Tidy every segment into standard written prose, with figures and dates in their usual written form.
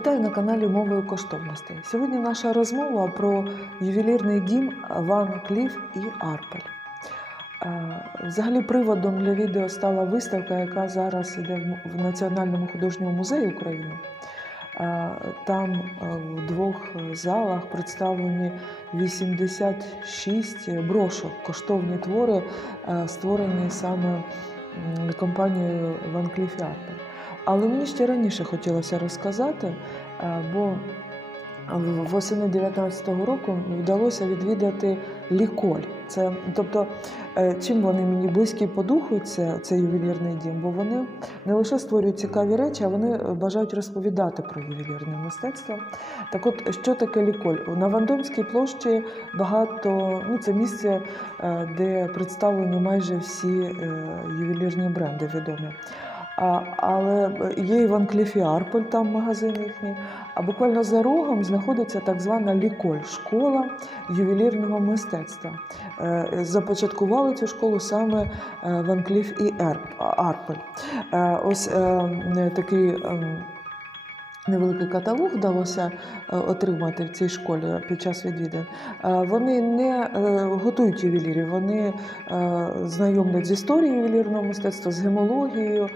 Вітаю на каналі Мовою коштовностей. Сьогодні наша розмова про ювелірний дім Ван Кліф і Арпель. Взагалі приводом для відео стала виставка, яка зараз йде в Національному художньому музеї України. Там в двох залах представлені 86 брошок, коштовні твори, створені саме компанією Ван Кліф і Арпель. Але мені ще раніше хотілося розказати, бо восени 2019 року вдалося відвідати Ліколь. Тобто, чим вони мені близькі по духу, цей ювелірний дім, бо вони не лише створюють цікаві речі, а вони бажають розповідати про ювелірне мистецтво. Так от, що таке Ліколь? На Вандомській площі багато, це місце, де представлені майже всі ювелірні бренди відомі. Але є і Ван Кліф і Арпель, там магазин їхній, а буквально за рогом знаходиться так звана Ліколь – школа ювелірного мистецтва. Започаткували цю школу саме Ван Кліф і Арпель. Ось такий невеликий каталог вдалося отримати в цій школі під час відвідин. Вони не готують ювелірів, вони знайомлять з історією ювелірного мистецтва, з гемологією,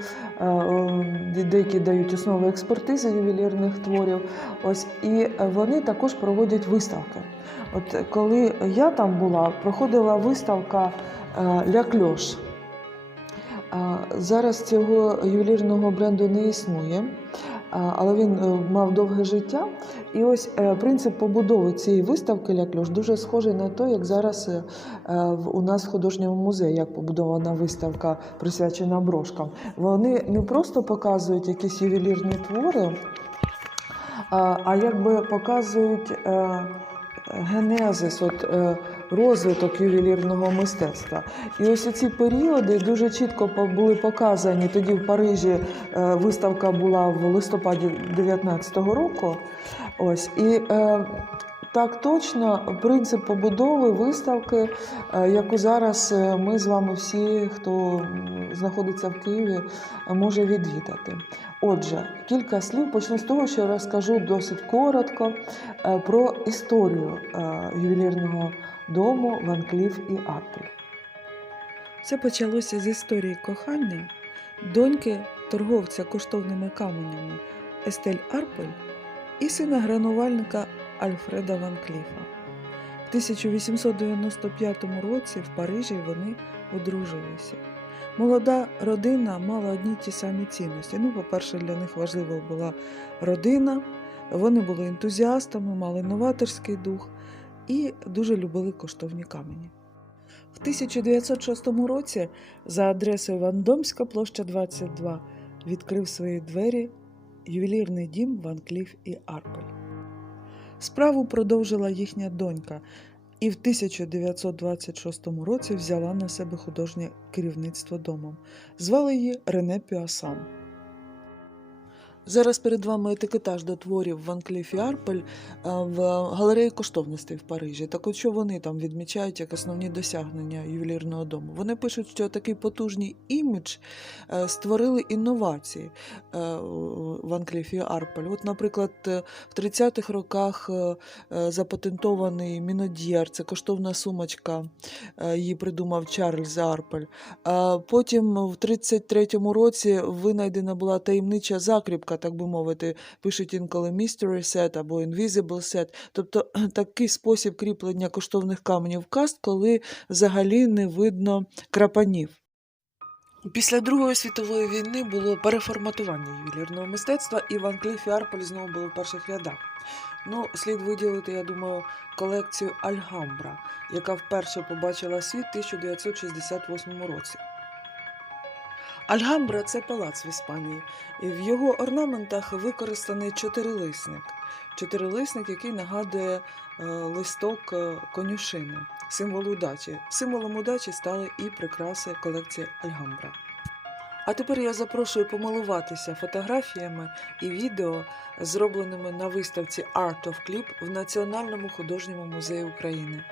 деякі дають основи експертизи ювелірних творів. Ось, і вони також проводять виставки. От коли я там була, проходила виставка «Ля Кльош». Зараз цього ювелірного бренду не існує, але він мав довге життя. І ось принцип побудови цієї виставки «Ля Кльош» дуже схожий на те, як зараз у нас в художньому музеї, як побудована виставка, присвячена брошкам. Вони не просто показують якісь ювелірні твори, а якби показують генезис, розвиток ювелірного мистецтва. І ось ці періоди дуже чітко були показані. Тоді в Парижі виставка була в листопаді 2019 року. Ось, і так точно принцип побудови виставки, яку зараз ми з вами всі, хто знаходиться в Києві, може відвідати. Отже, кілька слів. Почну з того, що розкажу досить коротко про історію ювелірного дому Ван Кліф і Арпель. Все почалося з історії кохання доньки торговця коштовними каменями Естель Арпель і сина гранувальника Альфреда Ван Кліфа. В 1895 році в Парижі вони одружилися. Молода родина мала одні й ті самі цінності. По-перше, для них важливо була родина, вони були ентузіастами, мали новаторський дух і дуже любили коштовні камені. В 1906 році за адресою Вандомська площа 22 відкрив свої двері ювелірний дім Ван Кліф і Арпель. Справу продовжила їхня донька і в 1926 році взяла на себе художнє керівництво домом. Звали її Рене Пюасан. Зараз перед вами етикетаж до творів Ван Кліф і Арпель в галереї коштовностей в Парижі. Так от, що вони там відмічають як основні досягнення ювелірного дому? Вони пишуть, що такий потужний імідж створили інновації Ван Кліф і Арпель. От, наприклад, в 30-х роках запатентований Мінод'єр, це коштовна сумочка, її придумав Чарльз Арпель. Потім в 33-му році винайдена була таємнича закріпка, так би мовити, пишуть інколи mystery set або invisible set, тобто такий спосіб кріплення коштовних каменів в каст, коли взагалі не видно крапанів. Після Другої світової війни було переформатування ювелірного мистецтва, і Ван Кліф і Арпель знову були в перших рядах. Слід виділити, я думаю, колекцію Альгамбра, яка вперше побачила світ в 1968 році. Альгамбра – це палац в Іспанії. І в його орнаментах використаний чотирилисник. Чотирилисник, який нагадує листок конюшини, символ удачі. Символом удачі стали і прикраси колекції Альгамбра. А тепер я запрошую помилуватися фотографіями і відео, зробленими на виставці Art of Clip в Національному художньому музеї України.